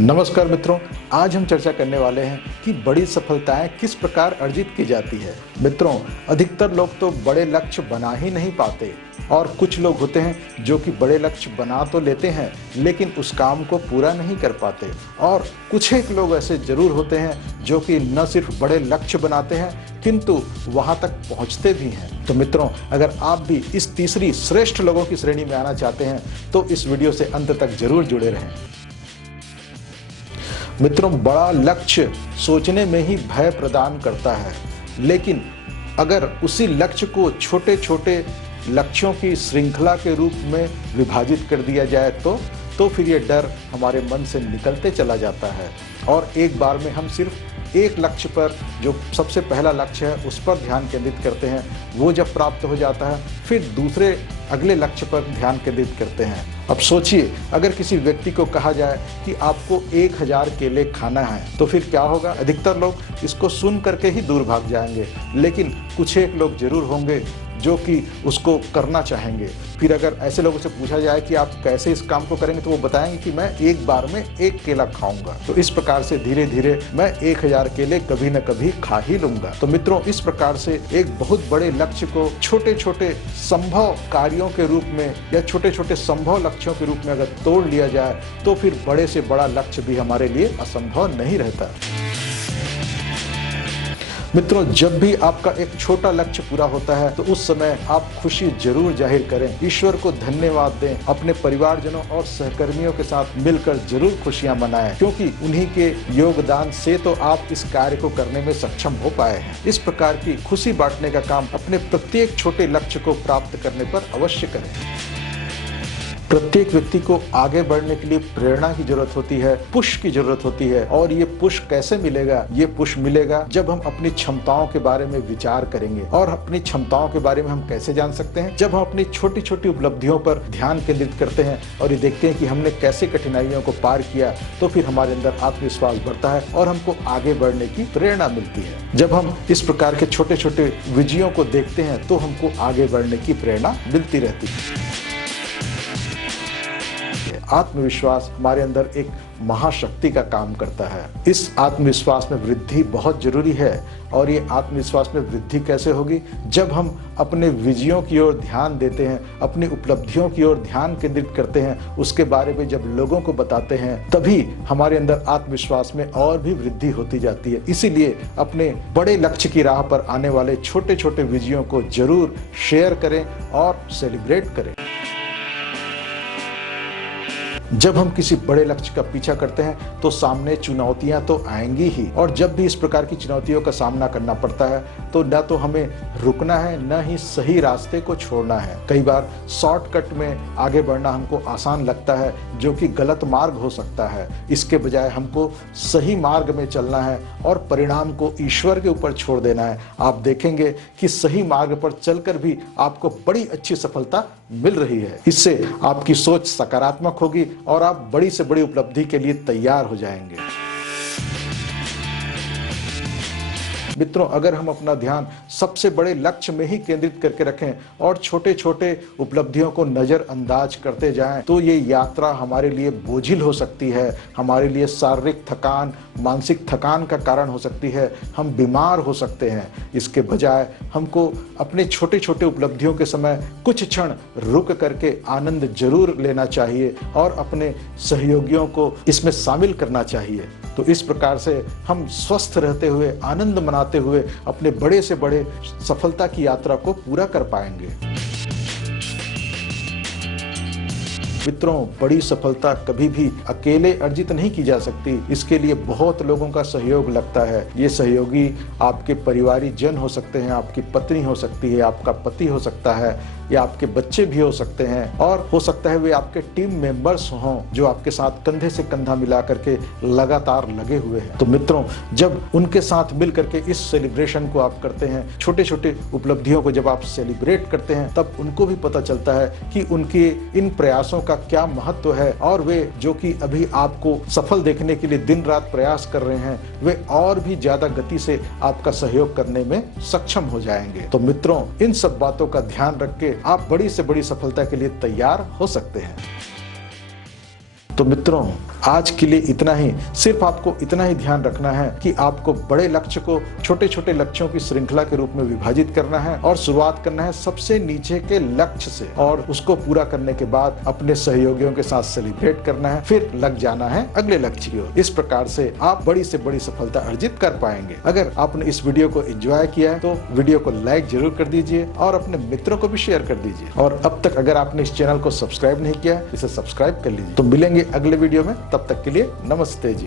नमस्कार मित्रों, आज हम चर्चा करने वाले हैं कि बड़ी सफलताएं किस प्रकार अर्जित की जाती है। मित्रों, अधिकतर लोग तो बड़े लक्ष्य बना ही नहीं पाते और कुछ लोग होते हैं जो कि बड़े लक्ष्य बना तो लेते हैं लेकिन उस काम को पूरा नहीं कर पाते, और कुछ एक लोग ऐसे जरूर होते हैं जो कि न सिर्फ बड़े लक्ष्य बनाते हैं किंतु वहां तक पहुंचते भी हैं। तो मित्रों, अगर आप भी इस तीसरी श्रेष्ठ लोगों की श्रेणी में आना चाहते हैं तो इस वीडियो से अंत तक जरूर जुड़े रहें। मित्रों, बड़ा लक्ष्य सोचने में ही भय प्रदान करता है, लेकिन अगर उसी लक्ष्य को छोटे छोटे लक्ष्यों की श्रृंखला के रूप में विभाजित कर दिया जाए तो फिर ये डर हमारे मन से निकलते चला जाता है और एक बार में हम सिर्फ एक लक्ष्य पर, जो सबसे पहला लक्ष्य है, उस पर ध्यान केंद्रित करते हैं। वो जब प्राप्त हो जाता है फिर दूसरे अगले लक्ष्य पर ध्यान केंद्रित करते हैं। अब सोचिए, अगर किसी व्यक्ति को कहा जाए कि आपको 1000 केले खाना है तो फिर क्या होगा? अधिकतर लोग इसको सुन करके ही दूर भाग जाएंगे, लेकिन कुछ एक लोग जरूर होंगे जो कि उसको करना चाहेंगे। फिर अगर ऐसे लोगों से पूछा जाए कि आप कैसे इस काम को करेंगे तो वो बताएंगे कि मैं एक बार में 1 केला खाऊंगा। तो इस प्रकार से धीरे धीरे मैं 1000 केले कभी न कभी खा ही लूंगा। तो मित्रों, इस प्रकार से एक बहुत बड़े लक्ष्य को छोटे छोटे संभव कार्यों के रूप में या छोटे छोटे संभव लक्ष्यों के रूप में अगर तोड़ लिया जाए तो फिर बड़े से बड़ा लक्ष्य भी हमारे लिए असंभव नहीं रहता। मित्रों, जब भी आपका एक छोटा लक्ष्य पूरा होता है तो उस समय आप खुशी जरूर जाहिर करें, ईश्वर को धन्यवाद दें, अपने परिवारजनों और सहकर्मियों के साथ मिलकर जरूर खुशियां मनाएं, क्योंकि उन्हीं के योगदान से तो आप इस कार्य को करने में सक्षम हो पाए हैं। इस प्रकार की खुशी बांटने का काम अपने प्रत्येक छोटे लक्ष्य को प्राप्त करने पर अवश्य करें। प्रत्येक व्यक्ति को आगे बढ़ने के लिए प्रेरणा की जरूरत होती है, पुश की जरूरत होती है, और ये पुश कैसे मिलेगा? ये पुश मिलेगा जब हम अपनी क्षमताओं के बारे में विचार करेंगे। और अपनी क्षमताओं के बारे में हम कैसे जान सकते हैं? जब हम अपनी छोटी छोटी उपलब्धियों पर ध्यान केंद्रित करते हैं और ये देखते हैं कि हमने कैसे कठिनाइयों को पार किया, तो फिर हमारे अंदर आत्मविश्वास बढ़ता है और हमको आगे बढ़ने की प्रेरणा मिलती है। जब हम इस प्रकार के छोटे छोटे विजयों को देखते हैं तो हमको आगे बढ़ने की प्रेरणा मिलती रहती है। आत्मविश्वास हमारे अंदर एक महाशक्ति का काम करता है। इस आत्मविश्वास में वृद्धि बहुत जरूरी है, और ये आत्मविश्वास में वृद्धि कैसे होगी? जब हम अपने विजयों की ओर ध्यान देते हैं, अपनी उपलब्धियों की ओर ध्यान केंद्रित करते हैं, उसके बारे में जब लोगों को बताते हैं, तभी हमारे अंदर आत्मविश्वास में और भी वृद्धि होती जाती है। इसीलिए अपने बड़े लक्ष्य की राह पर आने वाले छोटे छोटे विजयों को जरूर शेयर करें और सेलिब्रेट करें। जब हम किसी बड़े लक्ष्य का पीछा करते हैं तो सामने चुनौतियां तो आएंगी ही, और जब भी इस प्रकार की चुनौतियों का सामना करना पड़ता है तो न तो हमें रुकना है, न ही सही रास्ते को छोड़ना है। कई बार शॉर्टकट में आगे बढ़ना हमको आसान लगता है, जो कि गलत मार्ग हो सकता है। इसके बजाय हमको सही मार्ग में चलना है और परिणाम को ईश्वर के ऊपर छोड़ देना है। आप देखेंगे कि सही मार्ग पर चलकर भी आपको बड़ी अच्छी सफलता मिल रही है। इससे आपकी सोच सकारात्मक होगी और आप बड़ी से बड़ी उपलब्धि के लिए तैयार हो जाएंगे। मित्रों, अगर हम अपना ध्यान सबसे बड़े लक्ष्य में ही केंद्रित करके रखें और छोटे छोटे उपलब्धियों को नजरअंदाज करते जाएं, तो ये यात्रा हमारे लिए बोझिल हो सकती है, हमारे लिए शारीरिक थकान, मानसिक थकान का कारण हो सकती है, हम बीमार हो सकते हैं। इसके बजाय हमको अपने छोटे छोटे उपलब्धियों के समय कुछ क्षण रुक करके आनंद जरूर लेना चाहिए और अपने सहयोगियों को इसमें शामिल करना चाहिए। तो इस प्रकार से हम स्वस्थ रहते हुए, आनंद मनाते हुए अपने बड़े से बड़े सफलता की यात्रा को पूरा कर पाएंगे। मित्रों, बड़ी सफलता कभी भी अकेले अर्जित नहीं की जा सकती। इसके लिए बहुत लोगों का सहयोग लगता है। ये सहयोगी आपके परिवारी जन हो सकते हैं, आपकी पत्नी हो सकती है, आपका पति हो सकता है, या आपके बच्चे भी हो सकते हैं, और हो सकता है वे आपके टीम मेंबर्स हों जो आपके साथ कंधे से कंधा मिला करके लगातार लगे हुए हैं। तो मित्रों, जब उनके साथ मिल करके इस सेलिब्रेशन को आप करते हैं, छोटे छोटे उपलब्धियों को जब आप सेलिब्रेट करते हैं, तब उनको भी पता चलता है कि उनके इन प्रयासों का क्या महत्व है, और वे जो कि अभी आपको सफल देखने के लिए दिन रात प्रयास कर रहे हैं, वे और भी ज्यादा गति से आपका सहयोग करने में सक्षम हो जाएंगे। तो मित्रों, इन सब बातों का ध्यान रख के आप बड़ी से बड़ी सफलता के लिए तैयार हो सकते हैं। तो मित्रों, आज के लिए इतना ही। सिर्फ आपको इतना ही ध्यान रखना है कि आपको बड़े लक्ष्य को छोटे छोटे लक्ष्यों की श्रृंखला के रूप में विभाजित करना है और शुरुआत करना है सबसे नीचे के लक्ष्य से, और उसको पूरा करने के बाद अपने सहयोगियों के साथ सेलिब्रेट करना है, फिर लग जाना है अगले लक्ष्य की ओर। इस प्रकार से आप बड़ी से बड़ी सफलता अर्जित कर पाएंगे। अगर आपने इस वीडियो को एंजॉय किया है तो वीडियो को लाइक जरूर कर दीजिए और अपने मित्रों को भी शेयर कर दीजिए। और अब तक अगर आपने इस चैनल को सब्सक्राइब नहीं किया, इसे सब्सक्राइब कर लीजिए। तो मिलेंगे अगले वीडियो में, तब तक के लिए नमस्ते जी।